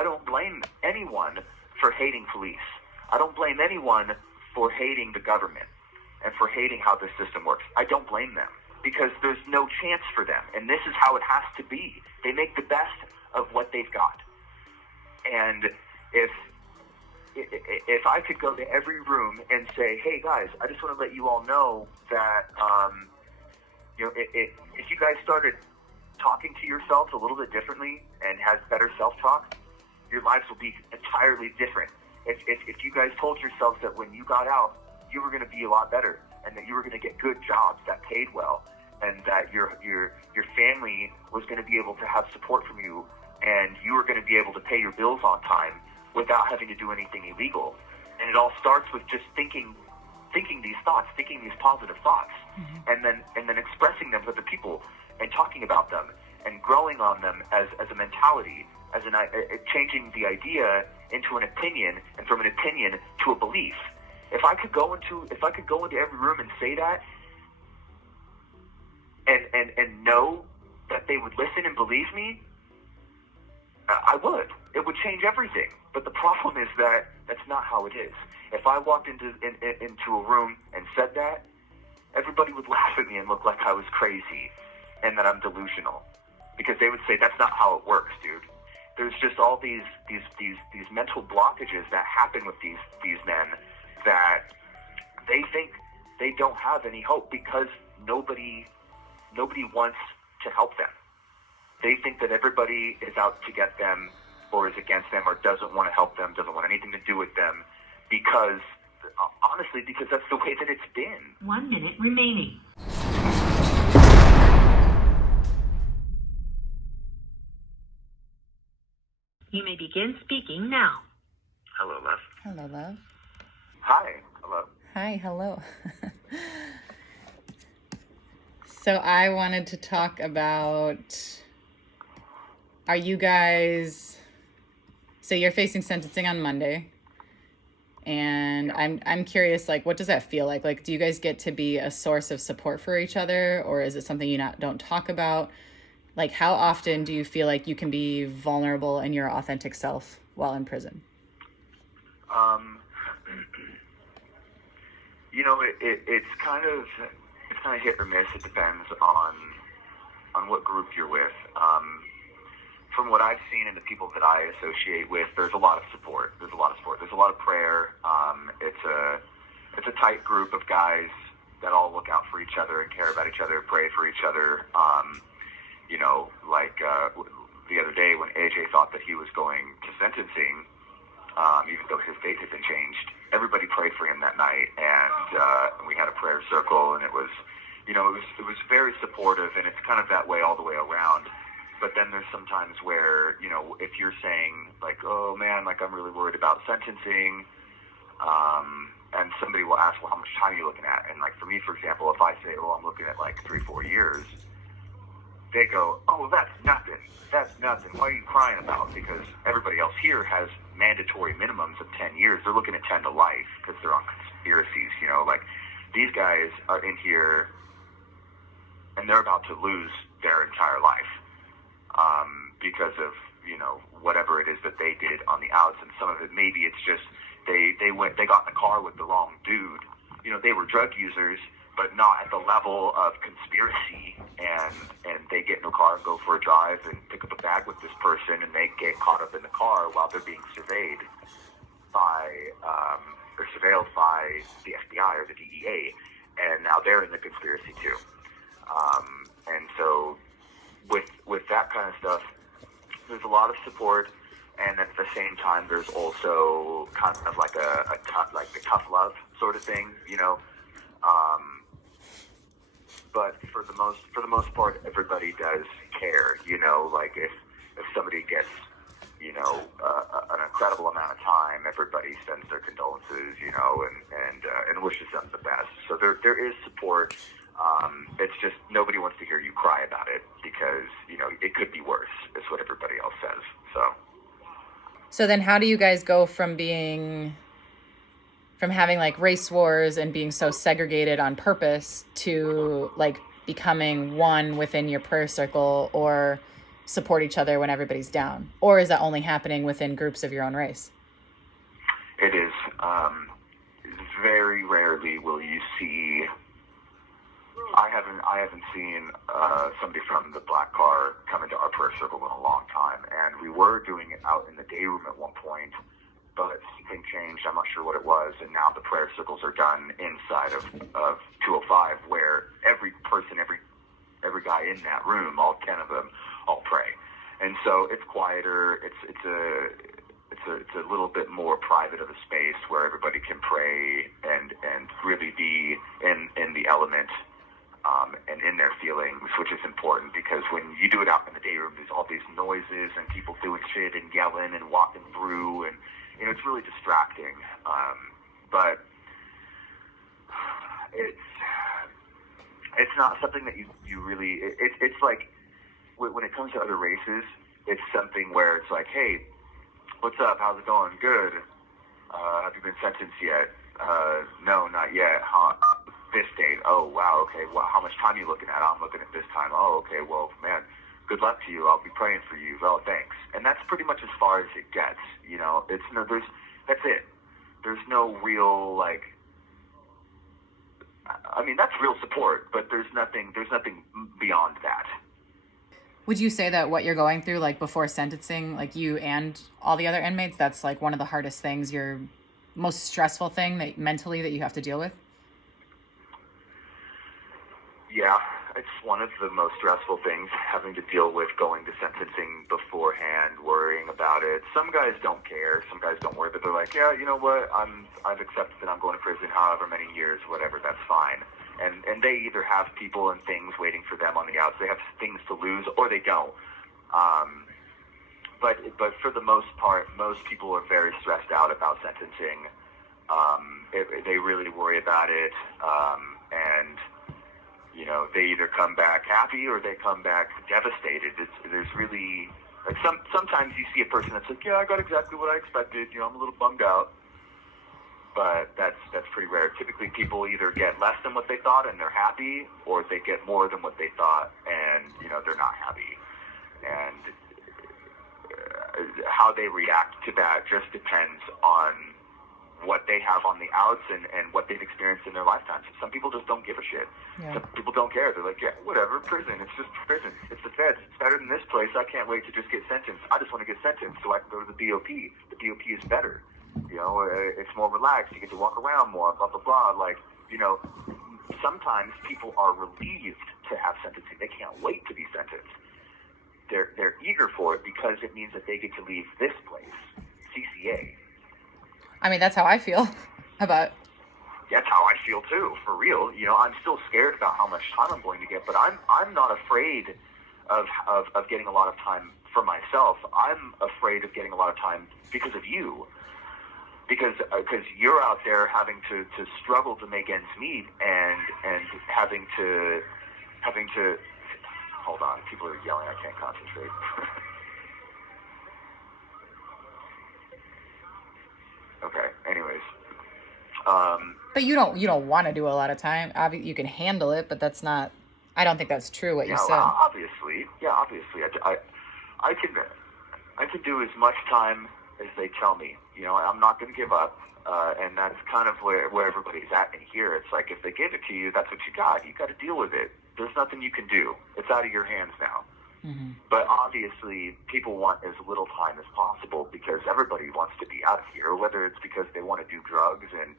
I don't blame anyone for hating police. I don't blame anyone for hating the government and for hating how this system works. I don't blame them, because there's no chance for them, and this is how it has to be. They make the best of what they've got. And if I could go to every room and say, hey guys, I just want to let you all know that if you guys started talking to yourselves a little bit differently and had better self-talk, your lives will be entirely different. If you guys told yourselves that when you got out, you were going to be a lot better, and that you were going to get good jobs that paid well, and that your family was going to be able to have support from you, and you were going to be able to pay your bills on time without having to do anything illegal. And it all starts with just thinking these thoughts, thinking these positive thoughts, and then expressing them to the people and talking about them and growing on them as a mentality, as changing the idea into an opinion, and from an opinion to a belief. If I could go into every room and say that, and know that they would listen and believe me, I would. It would change everything. But the problem is that that's not how it is. If I walked into a room and said that, everybody would laugh at me and look like I was crazy and that I'm delusional, because they would say, that's not how it works, dude. There's just all these mental blockages that happen with these men, that they think they don't have any hope because nobody wants to help them. They think that everybody is out to get them, or is against them, or doesn't want to help them, doesn't want anything to do with them, because, honestly, because that's the way that it's been. 1 minute remaining. You may begin speaking now. Hello, love. Hello, love. Hi. Hello. Hi, hello. So I wanted to talk about, are you guys, so you're facing sentencing on Monday, and I'm curious, like, what does that feel like? Like, do you guys get to be a source of support for each other, or is it something you don't talk about? Like, how often do you feel like you can be vulnerable in your authentic self while in prison? It's kind of hit or miss. It depends on what group you're with. From what I've seen and the people that I associate with, there's a lot of support. There's a lot of prayer. It's a tight group of guys that all look out for each other and care about each other, pray for each other. The other day when AJ thought that he was going to sentencing, even though his date had been changed, everybody prayed for him that night, and we had a prayer circle, and it was very supportive, and it's kind of that way all the way around. But then there's sometimes where, if you're saying, like, oh man, like, I'm really worried about sentencing, and somebody will ask, well, how much time are you looking at? And like, for me, for example, if I say, oh, I'm looking at like 3-4 years, they go, oh, that's nothing. What are you crying about? Because everybody else here has mandatory minimums of 10 years. They're looking at 10 to life because they're on conspiracies, like, these guys are in here and they're about to lose their entire life, because of, whatever it is that they did on the outs. And some of it, maybe it's just, they got in the car with the wrong dude. They were drug users, but not at the level of conspiracy, and they get in a car and go for a drive and pick up a bag with this person, and they get caught up in the car while they're being surveilled by the FBI or the DEA, and now they're in the conspiracy too. And so with that kind of stuff, there's a lot of support, and at the same time, there's also kind of like a tough love sort of thing, But for the most part, everybody does care. Like if somebody gets, an incredible amount of time, everybody sends their condolences, and wishes them the best. So there is support. It's just nobody wants to hear you cry about it because, it could be worse, is what everybody else says. So then how do you guys go from having like race wars and being so segregated on purpose to like becoming one within your prayer circle, or support each other when everybody's down? Or is that only happening within groups of your own race? It is. Very rarely will you see. I haven't seen somebody from the black car come into our prayer circle in a long time, and we were doing it out in the day room at one point, but something changed. I'm not sure what it was, and now the prayer circles are done inside of 205, where every person, every guy in that room, all 10 of them, all pray, and so it's quieter. It's a little bit more private of a space where everybody can pray and really be in the element. And in their feelings, which is important, because when you do it out in the day room, there's all these noises and people doing shit and yelling and walking through, and it's really distracting. But it's not something that you really. It's like when it comes to other races, it's something where it's like, hey, what's up? How's it going? Good. Have you been sentenced yet? No, not yet. Huh? This date. Oh, wow. Okay. Well, how much time are you looking at? I'm looking at this time. Oh, okay. Well, man, good luck to you. I'll be praying for you. Oh, thanks. And that's pretty much as far as it gets. That's it. There's no real, like, I mean, that's real support, but there's nothing beyond that. Would you say that what you're going through, like before sentencing, like you and all the other inmates, that's like one of the hardest things, your most stressful thing that mentally that you have to deal with? Yeah, it's one of the most stressful things, having to deal with going to sentencing beforehand, worrying about it. Some guys don't care. Some guys don't worry, but they're like, yeah, you know what? I've accepted that I'm going to prison however many years, whatever, that's fine. And they either have people and things waiting for them on the outs. They have things to lose, or they don't. But for the most part, most people are very stressed out about sentencing. They really worry about it, and they either come back happy or they come back devastated. There's really, like, sometimes you see a person that's like, yeah, I got exactly what I expected. I'm a little bummed out, but that's pretty rare. Typically, people either get less than what they thought and they're happy, or they get more than what they thought and they're not happy. And how they react to that just depends on what they have on the outs and what they've experienced in their lifetimes. Some people just don't give a shit. Yeah. Some people don't care. They're like, yeah, whatever, prison. It's just prison. It's the feds. It's better than this place. I can't wait to just get sentenced. I just want to get sentenced so I can go to the BOP. The BOP is better. It's more relaxed. You get to walk around more, blah, blah, blah. Like, sometimes people are relieved to have sentencing. They can't wait to be sentenced. They're eager for it because it means that they get to leave this place, CCA. I mean, that's how I feel about. That's how I feel too, for real. I'm still scared about how much time I'm going to get, but I'm not afraid of getting a lot of time for myself. I'm afraid of getting a lot of time because of you, because you're out there having to struggle to make ends meet and having to. Hold on, people are yelling. I can't concentrate. Okay. Anyways. But you don't want to do a lot of time. You can handle it, but that's not. I don't think that's true. What you said. Obviously, I can do as much time as they tell me. I'm not going to give up, and that's kind of where everybody's at in here. It's like if they give it to you, that's what you got. You got to deal with it. There's nothing you can do. It's out of your hands now. Mm-hmm. But obviously, people want as little time as possible because everybody wants to be out of here, whether it's because they want to do drugs and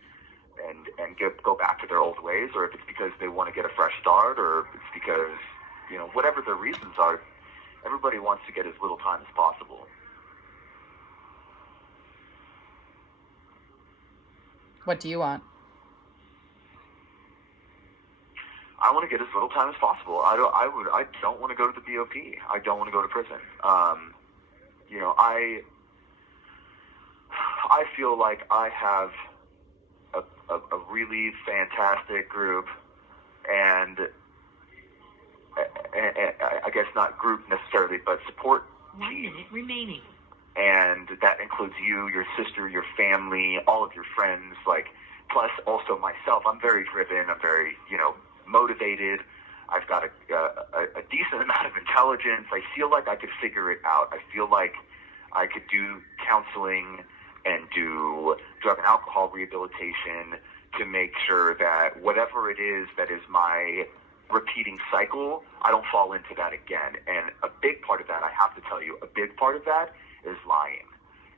go back to their old ways, or if it's because they want to get a fresh start, or it's because, whatever their reasons are, everybody wants to get as little time as possible. What do you want? I want to get as little time as possible. I don't want to go to the BOP. I don't want to go to prison. I feel like I have a really fantastic group, and I guess not group necessarily, but support 1 minute remaining. And that includes you, your sister, your family, all of your friends, plus also myself. I'm very driven. I'm very, motivated. I've got a decent amount of intelligence. I feel like I could figure it out. I feel like I could do counseling and do drug and alcohol rehabilitation to make sure that whatever it is that is my repeating cycle, I don't fall into that again. And a big part of that, I have to tell you, a big part of that is lying.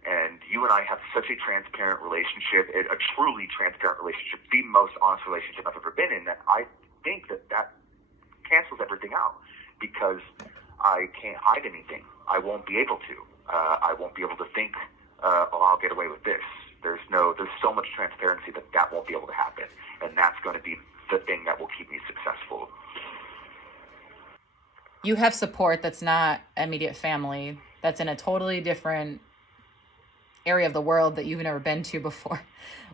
And you and I have such a transparent relationship, a truly transparent relationship, the most honest relationship I've ever been in, that I think that cancels everything out, because I can't hide anything. I won't be able to. I won't be able to think, oh, I'll get away with this. There's so much transparency that won't be able to happen. And that's going to be the thing that will keep me successful. You have support that's not immediate family, that's in a totally different area of the world that you've never been to before.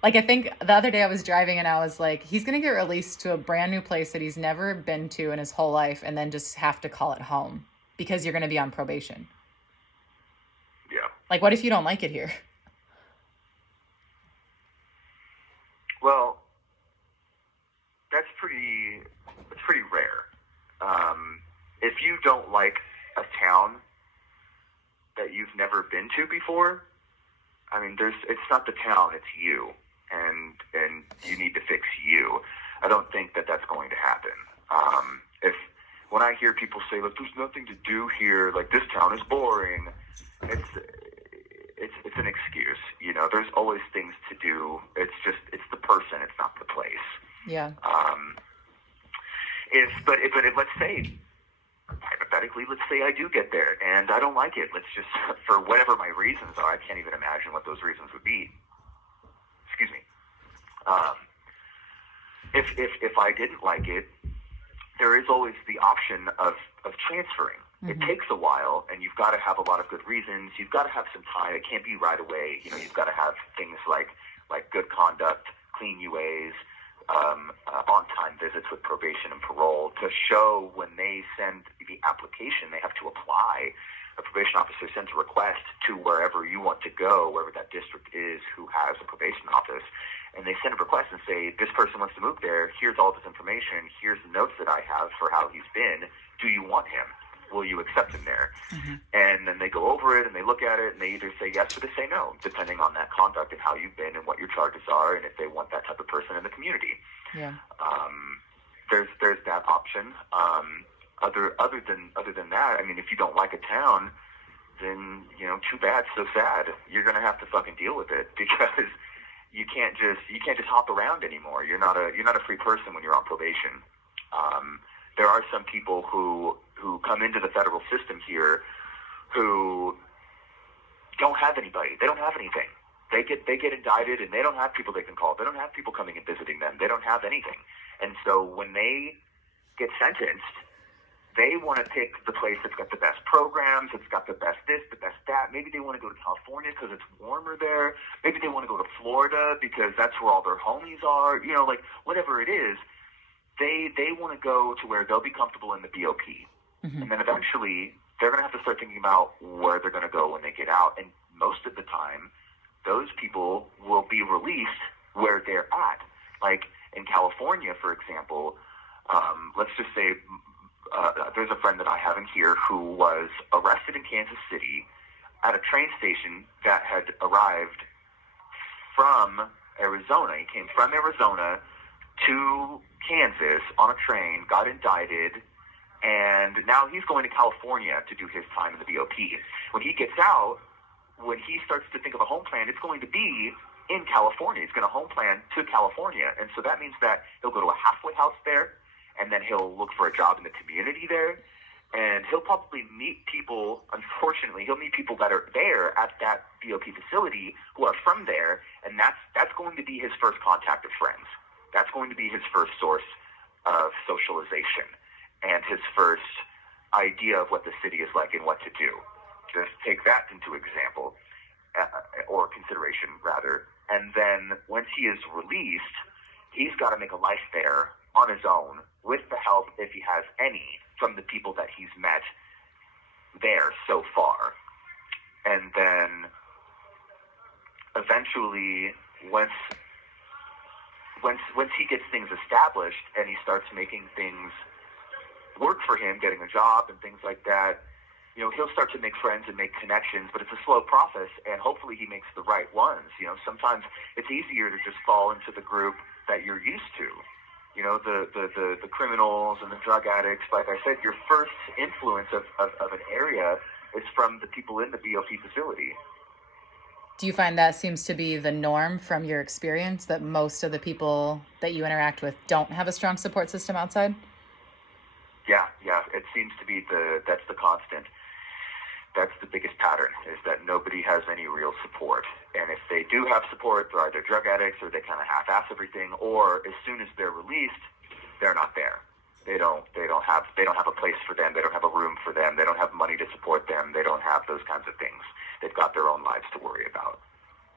Like, I think the other day I was driving and I was like, he's going to get released to a brand new place that he's never been to in his whole life, and then just have to call it home because you're going to be on probation. Yeah. Like, what if you don't like it here? Well, that's pretty rare. If you don't like a town that you've never been to before, I mean, it's not the town, it's you, and you need to fix you. I don't think that that's going to happen. When I hear people say, look, there's nothing to do here, like this town is boring, it's an excuse. You know, there's always things to do. It's the person, it's not the place. Yeah. But let's say, hypothetically, let's say I do get there and I don't like it. Let's just, for whatever my reasons are, I can't even imagine what those reasons would be. Excuse me. If I didn't like it, there is always the option of transferring. Mm-hmm. It takes a while, and you've got to have a lot of good reasons. You've got to have some time. It can't be right away. You know, you've got to have things like good conduct, clean UAs, on-time visits with probation and parole to show when they send the application, they have to apply. A probation officer sends a request to wherever you want to go, wherever that district is who has a probation office, and they send a request and say, this person wants to move there, here's all this information, here's the notes that I have for how he's been, do you want him? Will you accept him there? Mm-hmm. And then they go over it and they look at it and they either say yes or they say no, depending on that conduct and how you've been and what your charges are and if they want that type of person in the community. Yeah. There's that option. Other than that, I mean, if you don't like a town, then, you know, too bad, so sad. You're gonna have to fucking deal with it, because you can't just hop around anymore. You're not a free person when you're on probation. There are some people who come into the federal system here who don't have anybody. They don't have anything. They get indicted and they don't have people they can call. They don't have people coming and visiting them. They don't have anything. And so when they get sentenced, they want to pick the place that's got the best programs, it's got the best this, the best that. Maybe they want to go to California because it's warmer there. Maybe they want to go to Florida because that's where all their homies are. You know, like, whatever it is, they want to go to where they'll be comfortable in the BOP. Mm-hmm. And then eventually they're going to have to start thinking about where they're going to go when they get out. And most of the time, those people will be released where they're at. Like in California, for example, let's just say there's a friend that I have in here who was arrested in Kansas City at a train station that had arrived from Arizona. He came from Arizona to Kansas on a train, got indicted, and now he's going to California to do his time in the BOP. When he gets out, when he starts to think of a home plan, it's going to be in California. He's going to home plan to California. And so that means that he'll go to a halfway house there, and then he'll look for a job in the community there, and he'll probably meet people, unfortunately, he'll meet people that are there at that BOP facility who are from there, and that's going to be his first contact of friends. That's going to be his first source of socialization and his first idea of what the city is like and what to do. Just take that into example, or consideration, rather. And then once he is released, he's got to make a life there on his own with the help, if he has any, from the people that he's met there so far. And then eventually, once he gets things established and he starts making things work for him, getting a job and things like that, you know, he'll start to make friends and make connections, but it's a slow process, and hopefully he makes the right ones. You know, sometimes it's easier to just fall into the group that you're used to. You know, the criminals and the drug addicts. Like I said, your first influence of an area is from the people in the BOP facility. Do you find that seems to be the norm from your experience, that most of the people that you interact with don't have a strong support system outside? Yeah, it seems to be that's the constant. That's the biggest pattern, is that nobody has any real support. And if they do have support, they're either drug addicts or they kind of half-ass everything, or as soon as they're released, they're not there. They don't have a place for them. They don't have a room for them. They don't have money to support them. They don't have those kinds of things. They've got their own lives to worry about.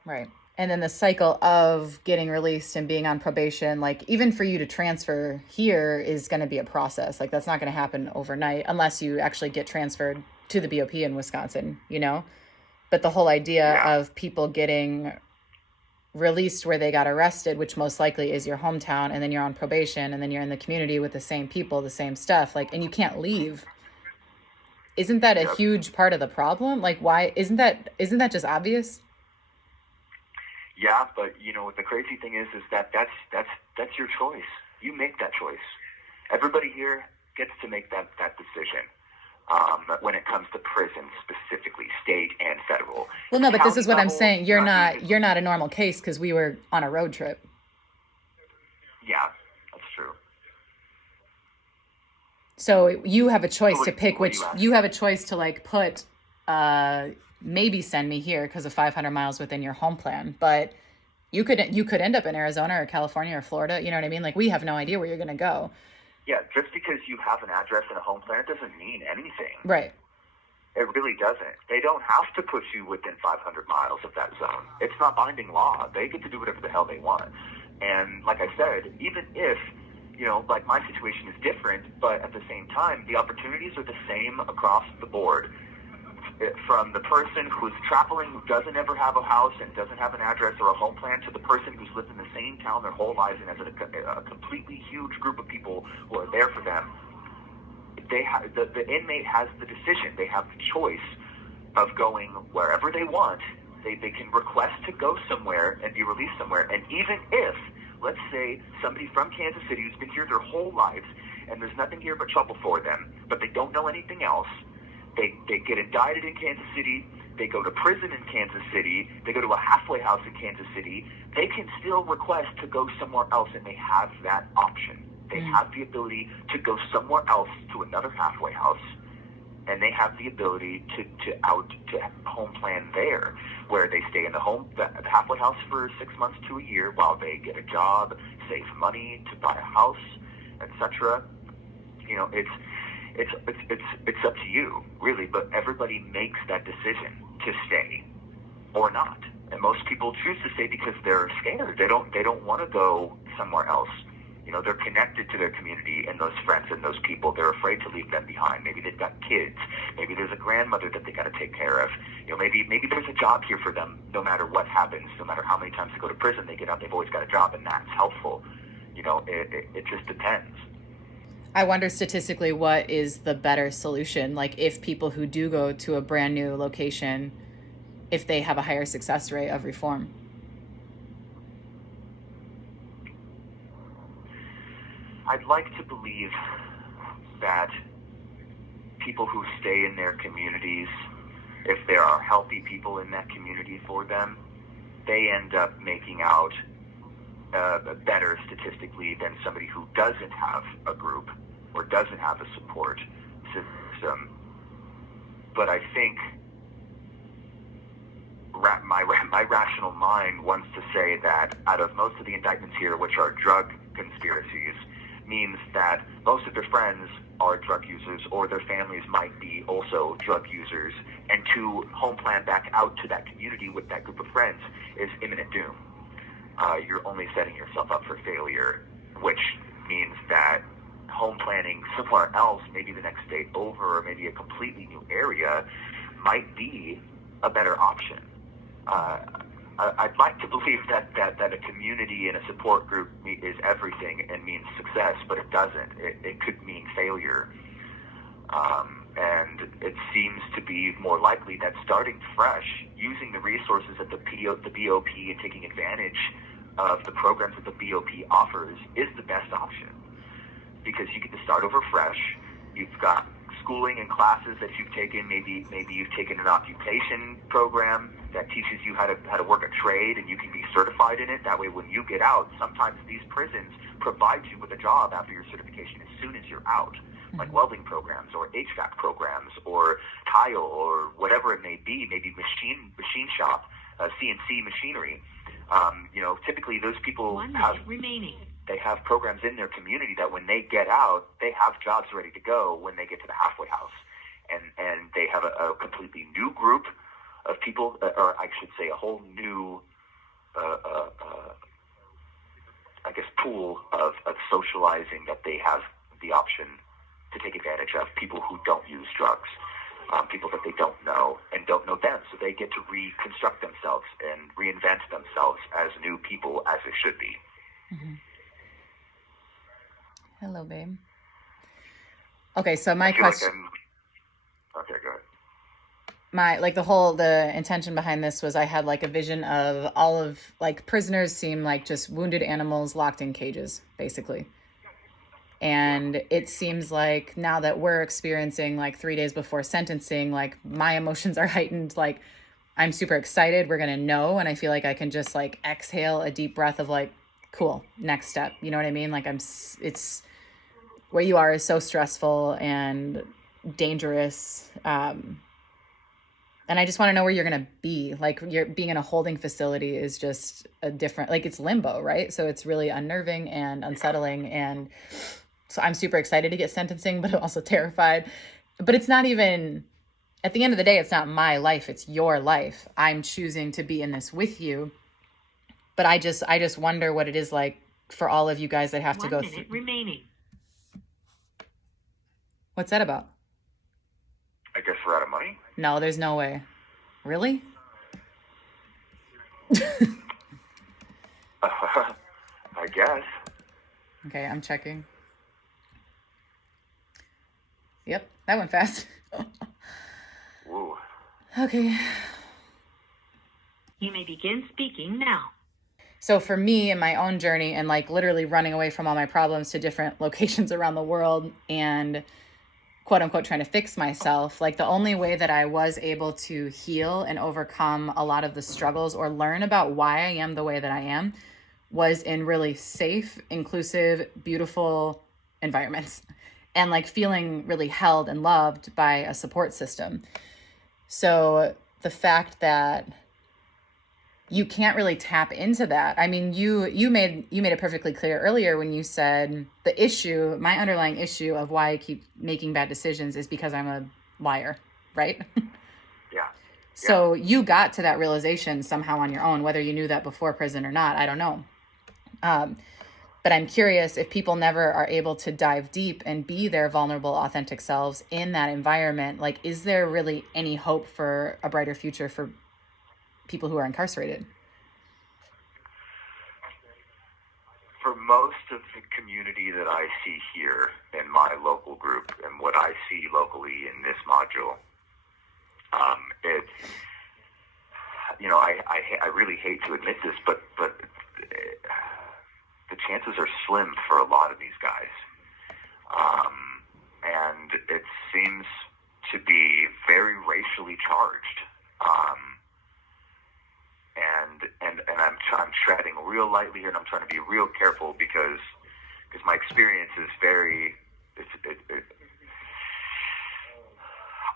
Right. And then the cycle of getting released and being on probation, like even for you to transfer here is going to be a process. Like that's not going to happen overnight unless you actually get transferred to the BOP in Wisconsin, you know? But the whole idea of people getting released where they got arrested, which most likely is your hometown, and then you're on probation, and then you're in the community with the same people, the same stuff, like, and you can't leave. Isn't that a huge part of the problem? Like, why isn't that just obvious? Yeah, but you know, the crazy thing is that's your choice. You make that choice. Everybody here gets to make that decision. When it comes to prison, specifically state and federal. Well, no, but this is what I'm saying. You're not a normal case because we were on a road trip. Yeah, that's true. So you have a choice to pick which you have a choice to like put, maybe send me here because of 500 miles within your home plan, but you could end up in Arizona or California or Florida. You know what I mean? Like we have no idea where you're going to go. Yeah, just because you have an address and a home plan, it doesn't mean anything. Right. It really doesn't. They don't have to put you within 500 miles of that zone. It's not binding law. They get to do whatever the hell they want. And like I said, even if, you know, like my situation is different, but at the same time, the opportunities are the same across the board. From the person who's traveling, who doesn't ever have a house and doesn't have an address or a home plan, to the person who's lived in the same town their whole lives and has a completely huge group of people who are there for them. The inmate has the decision. They have the choice of going wherever they want. They can request to go somewhere and be released somewhere. And even if, let's say, somebody from Kansas City who's been here their whole lives and there's nothing here but trouble for them, but they don't know anything else, they get indicted in Kansas City, they go to prison in Kansas City, they go to a halfway house in Kansas City, they can still request to go somewhere else, and they have that option. They have the ability to go somewhere else to another halfway house, and they have the ability to home plan there, where they stay in the halfway house for 6 months to a year while they get a job, save money to buy a house, etc. You know, it's up to you, really, but everybody makes that decision to stay or not. And most people choose to stay because they're scared. They don't want to go somewhere else. You know, they're connected to their community and those friends and those people. They're afraid to leave them behind. Maybe they've got kids. Maybe there's a grandmother that they got to take care of. You know, maybe there's a job here for them. No matter what happens, no matter how many times they go to prison, they get out. They've always got a job, and that's helpful. You know, it just depends. I wonder statistically what is the better solution. Like if people who do go to a brand new location, if they have a higher success rate of reform. I'd like to believe that people who stay in their communities, if there are healthy people in that community for them, they end up making out better statistically than somebody who doesn't have a group or doesn't have a support system. But I think my rational mind wants to say that out of most of the indictments here, which are drug conspiracies, means that most of their friends are drug users, or their families might be also drug users, and to home plan back out to that community with that group of friends is imminent doom. You're only setting yourself up for failure, which means that home planning somewhere else, maybe the next state over, or maybe a completely new area, might be a better option. I'd like to believe that a community and a support group is everything and means success, but it doesn't. It could mean failure. And it seems to be more likely that starting fresh, using the resources that the BOP and taking advantage of the programs that the BOP offers is the best option, because you get to start over fresh. You've got schooling and classes that you've taken. Maybe you've taken an occupation program that teaches you how to work a trade, and you can be certified in it. That way, when you get out, sometimes these prisons provide you with a job after your certification as soon as you're out, like welding programs or HVAC programs or tile or whatever it may be, maybe machine shop, CNC machinery. Typically those people 1 minute remaining. they have programs in their community that when they get out, they have jobs ready to go when they get to the halfway house. And they have a completely new group of people, or I should say a whole new, pool of socializing that they have the option to take advantage of, people who don't use drugs, people that they don't know and don't know them. So they get to reconstruct themselves and reinvent themselves as new people, as they should be. Mm-hmm. Hello, babe. Okay, so my question... Okay, go ahead. The intention behind this was I had like a vision of all of like prisoners seem like just wounded animals locked in cages, basically. And it seems like now that we're experiencing like 3 days before sentencing, like my emotions are heightened. Like I'm super excited. We're going to know. And I feel like I can just like exhale a deep breath of like, cool, next step. You know what I mean? Like it's where you are is so stressful and dangerous. And I just want to know where you're going to be. Like you're being in a holding facility is just a different, like it's limbo, right? So it's really unnerving and unsettling. And so I'm super excited to get sentencing, but I'm also terrified. But it's not even, at the end of the day, it's not my life. It's your life. I'm choosing to be in this with you. But I just wonder what it is like for all of you guys that have to go 1 minute remaining. What's that about? I guess we're out of money. No, there's no way. Really? I guess. Okay, I'm checking. Yep, that went fast. Woo. Okay. You may begin speaking now. So for me in my own journey and like literally running away from all my problems to different locations around the world and quote unquote trying to fix myself, like the only way that I was able to heal and overcome a lot of the struggles or learn about why I am the way that I am was in really safe, inclusive, beautiful environments and like feeling really held and loved by a support system. So the fact that you can't really tap into that. I mean, you made it perfectly clear earlier when you said the issue, my underlying issue of why I keep making bad decisions is because I'm a liar, right? Yeah. So you got to that realization somehow on your own, whether you knew that before prison or not, I don't know. But I'm curious if people never are able to dive deep and be their vulnerable, authentic selves in that environment, like, is there really any hope for a brighter future for people who are incarcerated? For most of the community that I see here in my local group and what I see locally in this module, it's, I really hate to admit this, but the chances are slim for a lot of these guys. And it seems to be very racially charged. And I'm treading real lightly here, and I'm trying to be real careful because my experience is very.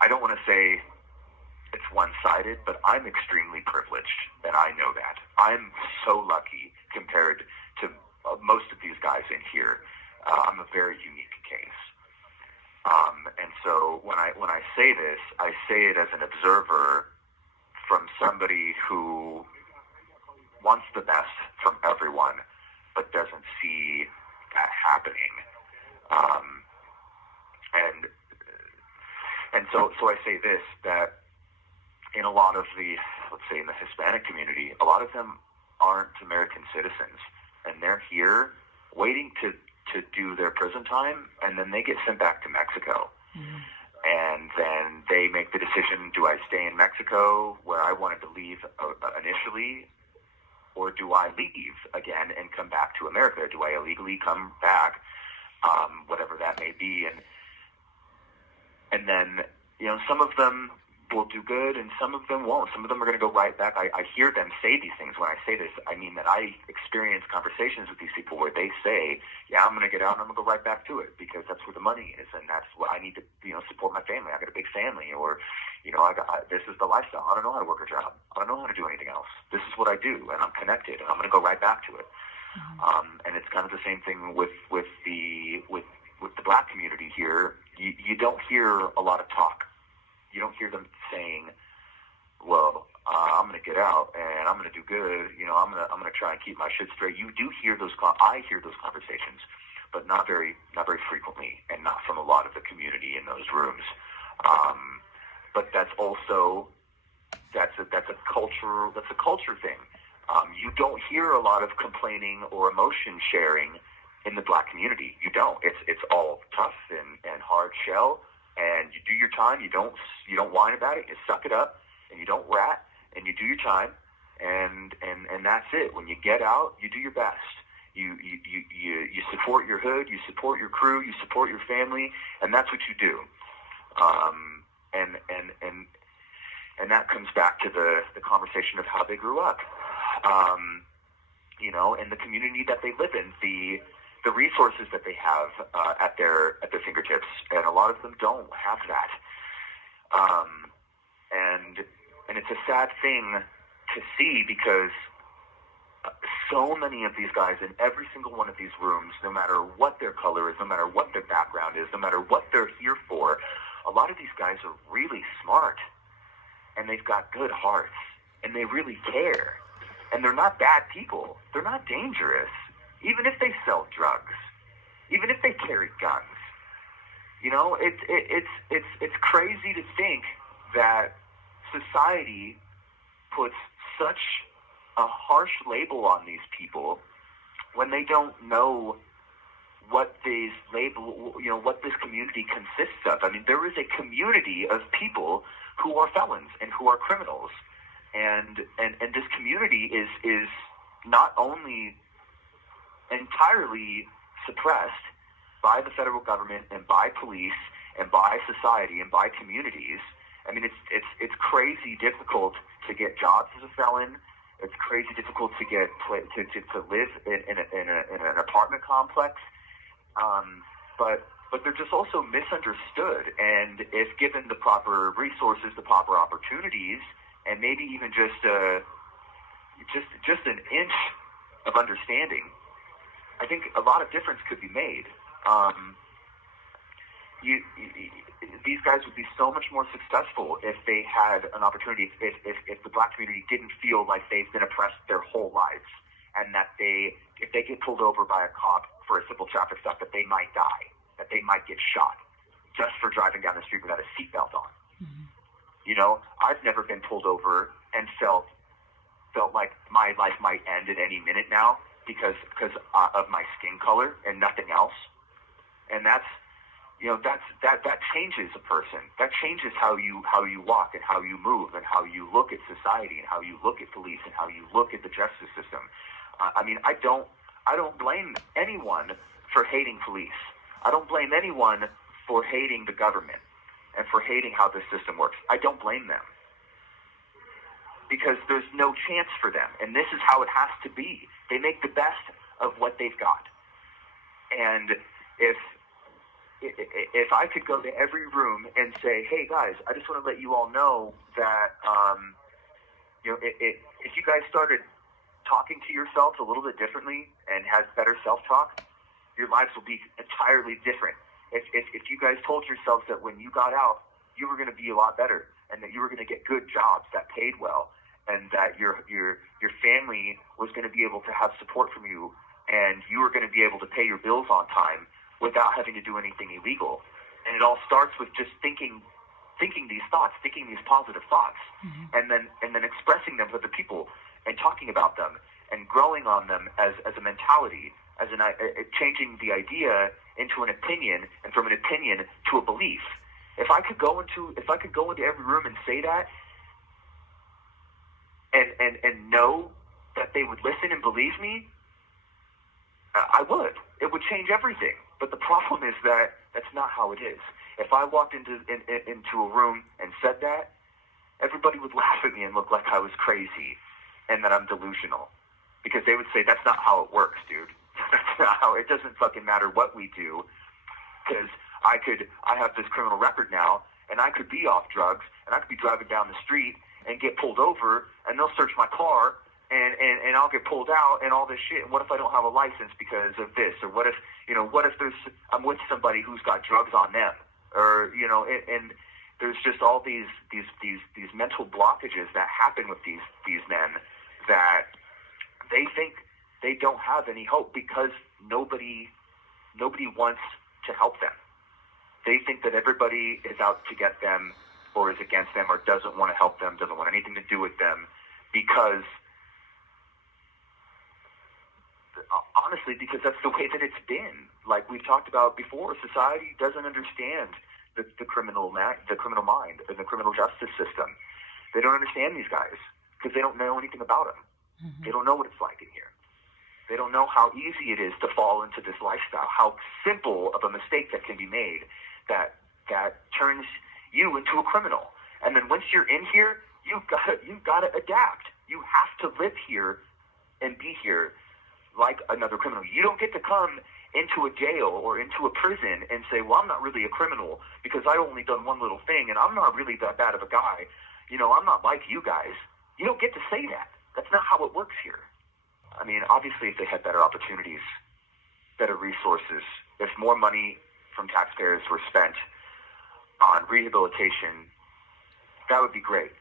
I don't want to say it's one-sided, but I'm extremely privileged, and I know that. I'm so lucky compared to most of these guys in here. I'm a very unique case. And so when I say this, I say it as an observer from somebody who wants the best from everyone, but doesn't see that happening. And so I say this, that in a lot of the, let's say in the Hispanic community, a lot of them aren't American citizens, and they're here waiting to do their prison time, and then they get sent back to Mexico. And then they make the decision, do I stay in Mexico where I wanted to leave initially, or do I leave again and come back to America? Do I illegally come back, whatever that may be? And then, some of them will do good and some of them won't. Some of them are going to go right back. I hear them say these things. When I say this, I mean that I experience conversations with these people where they say, yeah, I'm going to get out and I'm going to go right back to it because that's where the money is and that's what I need to, support my family. I got a big family, or, this is the lifestyle. I don't know how to work a job. I don't know how to do anything else. This is what I do and I'm connected and I'm going to go right back to it. And it's kind of the same thing with the Black community here. You don't hear a lot of talk. You don't hear them saying, well, I'm going to get out and I'm going to do good. I'm going to try and keep my shit straight. You do hear those. I hear those conversations, but not very frequently, and not from a lot of the community in those rooms. But that's also that's a culture thing. You don't hear a lot of complaining or emotion sharing in the Black community. You don't. It's all tough and hard shell. And you do your time. You don't whine about it. You suck it up, and you don't rat, and you do your time, and that's it. When you get out, you do your best. You support your hood. You support your crew. You support your family, and that's what you do. And that comes back to the conversation of how they grew up, and the community that they live in, the resources that they have at their fingertips, and a lot of them don't have that. And it's a sad thing to see because so many of these guys in every single one of these rooms, no matter what their color is, no matter what their background is, no matter what they're here for, a lot of these guys are really smart, and they've got good hearts, and they really care, and they're not bad people. They're not dangerous. Even if they sell drugs, even if they carry guns, it's crazy to think that society puts such a harsh label on these people when they don't know what what this community consists of. I mean, there is a community of people who are felons and who are criminals, and this community is not only entirely suppressed by the federal government and by police and by society and by communities. I mean, it's crazy difficult to get jobs as a felon. It's crazy difficult to get to live in an apartment complex. But they're just also misunderstood. And if given the proper resources, the proper opportunities, and maybe even just an inch of understanding, I think a lot of difference could be made. These guys would be so much more successful if they had an opportunity, if the Black community didn't feel like they've been oppressed their whole lives, and that if they get pulled over by a cop for a simple traffic stop, that they might die, that they might get shot just for driving down the street without a seatbelt on. Mm-hmm. I've never been pulled over and felt like my life might end at any minute now because of my skin color and nothing else. And that changes a person. That changes how you walk and how you move and how you look at society and how you look at police and how you look at the justice system. I mean, I don't blame anyone for hating police. I don't blame anyone for hating the government and for hating how this system works. I don't blame them, because there's no chance for them, and this is how it has to be. They make the best of what they've got. And if I could go to every room and say, hey guys, I just want to let you all know that if you guys started talking to yourselves a little bit differently and had better self-talk, your lives will be entirely different. If you guys told yourselves that when you got out, you were going to be a lot better, and that you were going to get good jobs that paid well, and that your family was going to be able to have support from you, and you were going to be able to pay your bills on time without having to do anything illegal. And it all starts with just thinking these thoughts, thinking these positive thoughts, mm-hmm. and then expressing them to the people and talking about them and growing on them as a mentality, as changing the idea into an opinion, and from an opinion to a belief. If I could go into every room and say that, and know that they would listen and believe me, I would. It would change everything. But the problem is that that's not how it is. If I walked into a room and said that, everybody would laugh at me and look like I was crazy and that I'm delusional. Because they would say, that's not how it works, dude. That's not how, it doesn't fucking matter what we do. Because I have this criminal record now, and I could be off drugs, and I could be driving down the street and get pulled over, and they'll search my car, and I'll get pulled out and all this shit. And what if I don't have a license because of this? Or what if I'm with somebody who's got drugs on them? Or, and there's just all these mental blockages that happen with these men that they think they don't have any hope because nobody wants to help them. They think that everybody is out to get them or is against them or doesn't want to help them, doesn't want anything to do with them because that's the way that it's been. Like we've talked about before, society doesn't understand the criminal mind and the criminal justice system. They don't understand these guys because they don't know anything about them. Mm-hmm. They don't know what it's like in here. They don't know how easy it is to fall into this lifestyle, how simple of a mistake that can be made that turns you into a criminal. And then once you're in here, you've got to adapt. You have to live here and be here like another criminal. You don't get to come into a jail or into a prison and say, well, I'm not really a criminal because I only done one little thing and I'm not really that bad of a guy. I'm not like you guys. You don't get to say that. That's not how it works here. I mean, obviously, if they had better opportunities, better resources, if more money from taxpayers were spent on rehabilitation, that would be great.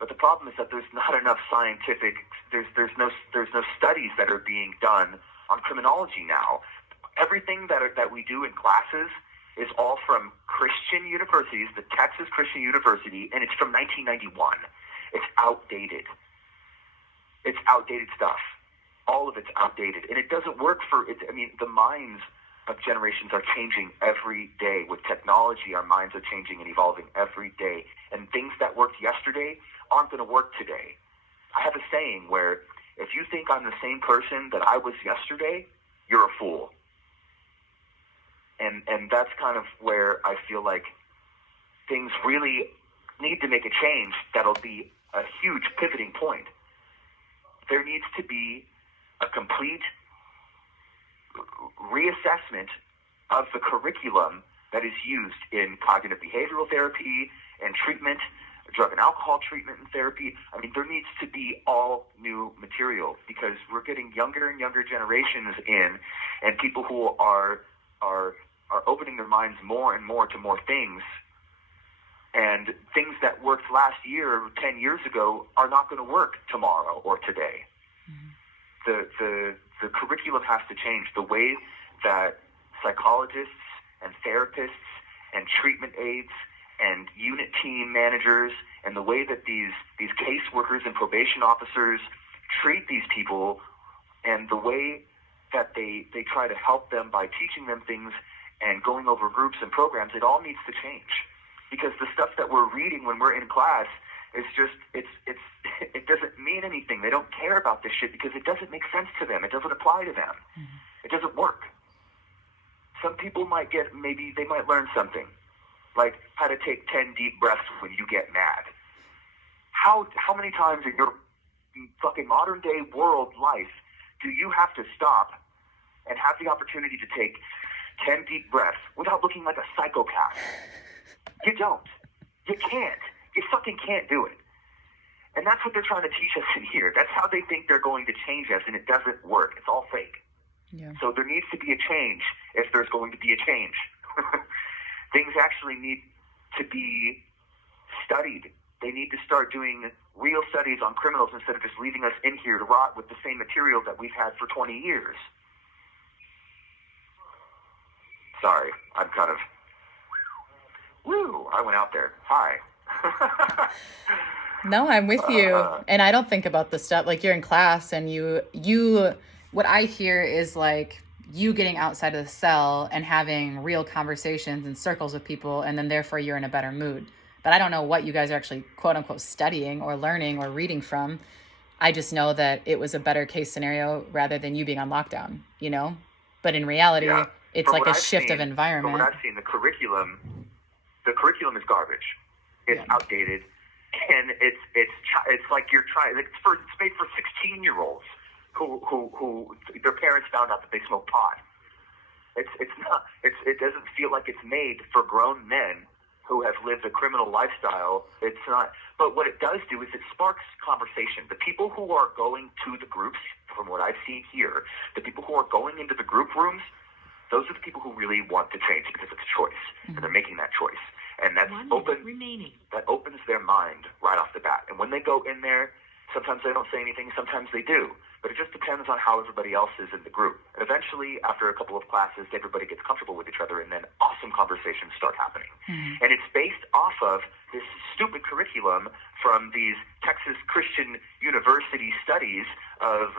But the problem is that there's not enough there's no studies that are being done on criminology now. Everything that we do in classes is all from Christian universities, the Texas Christian University, and it's from 1991. It's outdated. It's outdated stuff. All of it's outdated, and it doesn't work for it. I mean, the minds of generations are changing every day. With technology, our minds are changing and evolving every day, and things that worked yesterday aren't going to work today. I have a saying where if you think I'm the same person that I was yesterday, you're a fool. And that's kind of where I feel like things really need to make a change that'll be a huge pivoting point. There needs to be a complete reassessment of the curriculum that is used in cognitive behavioral therapy and treatment, drug and alcohol treatment and therapy. I mean, there needs to be all new material because we're getting younger and younger generations in, and people who are opening their minds more and more to more things. And things that worked last year, 10 years ago, are not going to work tomorrow or today. Mm-hmm. The curriculum has to change. The way that psychologists and therapists and treatment aides and unit team managers and the way that these caseworkers and probation officers treat these people and the way that they try to help them by teaching them things and going over groups and programs, it all needs to change. Because the stuff that we're reading when we're in class is just, it doesn't mean anything. They don't care about this shit because it doesn't make sense to them. It doesn't apply to them. Mm-hmm. It doesn't work. Some people maybe they might learn something, like how to take 10 deep breaths when you get mad. How many times in your fucking modern day world life do you have to stop and have the opportunity to take 10 deep breaths without looking like a psychopath? You don't. You can't. You fucking can't do it. And that's what they're trying to teach us in here. That's how they think they're going to change us, and it doesn't work. It's all fake. Yeah. So there needs to be a change if there's going to be a change. Things actually need to be studied. They need to start doing real studies on criminals instead of just leaving us in here to rot with the same material that we've had for 20 years. Sorry, I'm kind of... Woo! I went out there. Hi. No, I'm with you. And I don't think about this stuff. Like, you're in class and you what I hear is like, you getting outside of the cell and having real conversations in circles with people, and then therefore you're in a better mood. But I don't know what you guys are actually quote unquote studying or learning or reading from. I just know that it was a better case scenario rather than you being on lockdown, you know? But in reality, it's From like what a I've shift of seen- environment. From what I've seen, the curriculum is garbage. It's outdated, and it's like you're trying. It's made for 16-year-olds who their parents found out that they smoke pot. It's not. It doesn't feel like it's made for grown men who have lived a criminal lifestyle. It's not. But what it does do is it sparks conversation. The people who are going to the groups, from what I've seen here, the people who are going into the group rooms, those are the people who really want to change because it's a choice, and they're making that choice. And that's that opens their mind right off the bat. And when they go in there, sometimes they don't say anything, sometimes they do. But it just depends on how everybody else is in the group. And eventually, after a couple of classes, everybody gets comfortable with each other, and then awesome conversations start happening. And it's based off of this stupid curriculum from these Texas Christian University studies of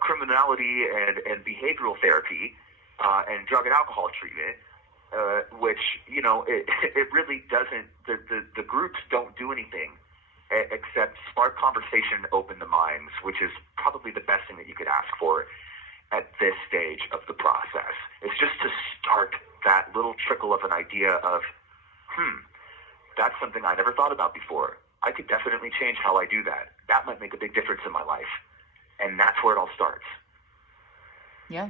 criminality and behavioral therapy and drug and alcohol treatment, which, you know, it really doesn't, the groups don't do anything except spark conversation, open the minds, which is probably the best thing that you could ask for at this stage of the process. It's just to start that little trickle of an idea of, that's something I never thought about before. I could definitely change how I do that. That might make a big difference in my life. And that's where it all starts. Yeah.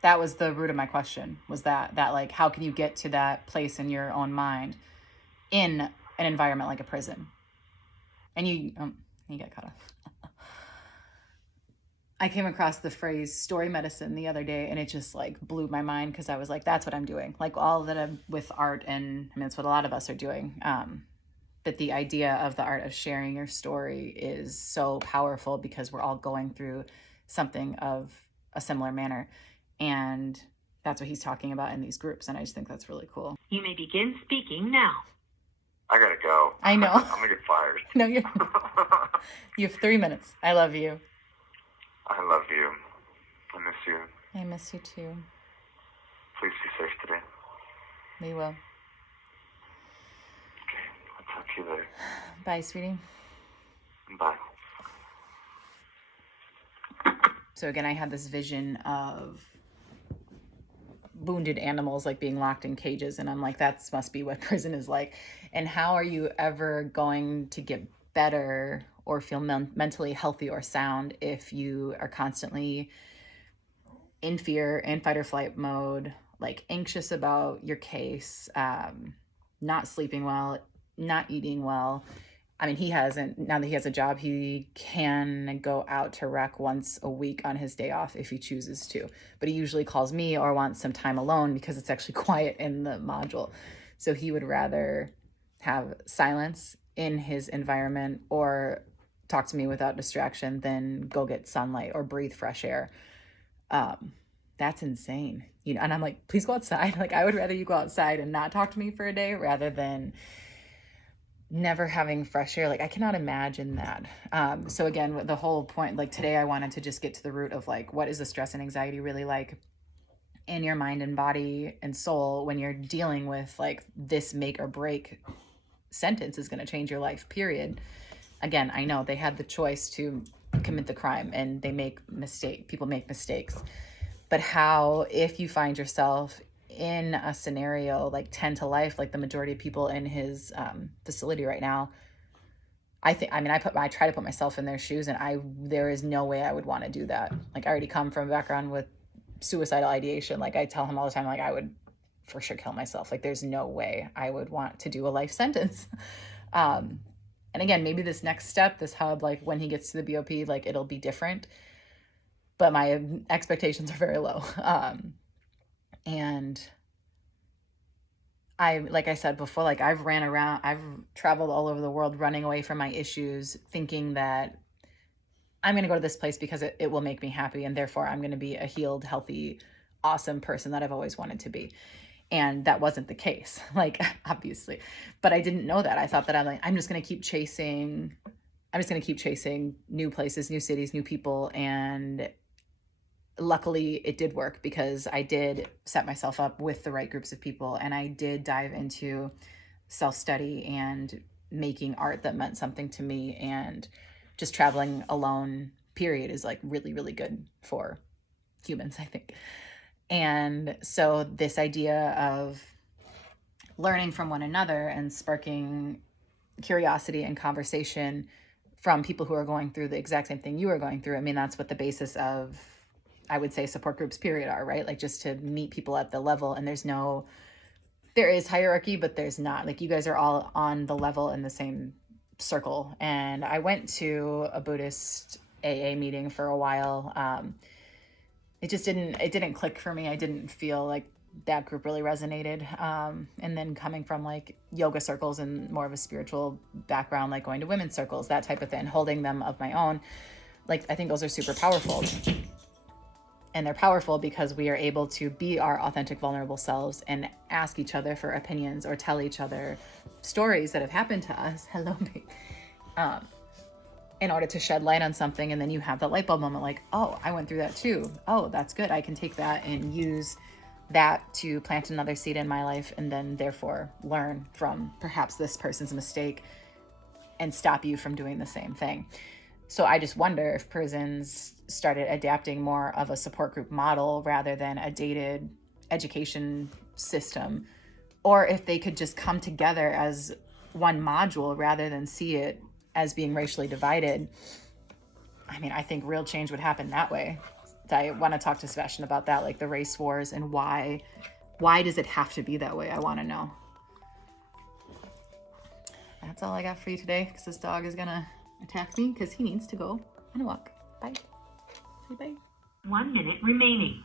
That was the root of my question, was that like, how can you get to that place in your own mind in an environment like a prison? And you got cut off. I came across the phrase story medicine the other day, and it just like blew my mind, because I was like, that's what I'm doing. Like all that I'm with art, and I mean, that's what a lot of us are doing. But the idea of the art of sharing your story is so powerful, because we're all going through something of a similar manner. And that's what he's talking about in these groups. And I just think that's really cool. You may begin speaking now. I gotta go. I know. I'm gonna get fired. No, you have 3 minutes. I love you. I love you. I miss you. I miss you too. Please be safe today. We will. Okay, I'll talk to you later. Bye, sweetie. Bye. So again, I had this vision of wounded animals like being locked in cages, and I'm like, that must be what prison is like. And how are you ever going to get better or feel mentally healthy or sound if you are constantly in fear, in fight or flight mode, like anxious about your case, not sleeping well, not eating well? I mean, now that he has a job, he can go out to rec once a week on his day off if he chooses to. But he usually calls me or wants some time alone because it's actually quiet in the module. So he would rather have silence in his environment or talk to me without distraction than go get sunlight or breathe fresh air. That's insane. You know, and I'm like, please go outside. Like, I would rather you go outside and not talk to me for a day rather than never having fresh air. Like, I cannot imagine that. So again, the whole point, like today I wanted to just get to the root of like, what is the stress and anxiety really like in your mind and body and soul when you're dealing with like this make or break sentence is going to change your life, period. Again, I know they had the choice to commit the crime, and people make mistakes. But how, if you find yourself in a scenario like 10 to life, like the majority of people in his facility right now, I try to put myself in their shoes, and there is no way I would want to do that. Like, I already come from a background with suicidal ideation. Like, I tell him all the time, like, I would for sure kill myself. Like, there's no way I would want to do a life sentence. And again, maybe this next step, this hub, like when he gets to the BOP, like it'll be different, but my expectations are very low. And like I said before, like I've traveled all over the world running away from my issues, thinking that I'm going to go to this place because it will make me happy. And therefore I'm going to be a healed, healthy, awesome person that I've always wanted to be. And that wasn't the case, like, obviously, but I didn't know that. I thought that I'm just going to keep chasing new places, new cities, new people. And luckily it did work because I did set myself up with the right groups of people, and I did dive into self-study and making art that meant something to me, and just traveling alone period is like really, really good for humans, I think. And so this idea of learning from one another and sparking curiosity and conversation from people who are going through the exact same thing you are going through. I mean, that's what the basis of, I would say, support groups period are, right? Like just to meet people at the level. And there is hierarchy, but there's not. Like you guys are all on the level in the same circle. And I went to a Buddhist AA meeting for a while. It didn't click for me. I didn't feel like that group really resonated. And then coming from like yoga circles and more of a spiritual background, like going to women's circles, that type of thing, holding them of my own, like I think those are super powerful. And they're powerful because we are able to be our authentic, vulnerable selves and ask each other for opinions or tell each other stories that have happened to us. Hello, babe. In order to shed light on something. And then you have the light bulb moment, like, oh, I went through that too. Oh, that's good. I can take that and use that to plant another seed in my life, and then therefore learn from perhaps this person's mistake and stop you from doing the same thing. So I just wonder if prisons started adapting more of a support group model rather than a dated education system, or if they could just come together as one module rather than see it as being racially divided. I mean, I think real change would happen that way. I want to talk to Sebastian about that, like the race wars and why does it have to be that way? I want to know. That's all I got for you today, because this dog is gonna attack me because he needs to go on a walk. Bye. Say bye. 1 minute remaining.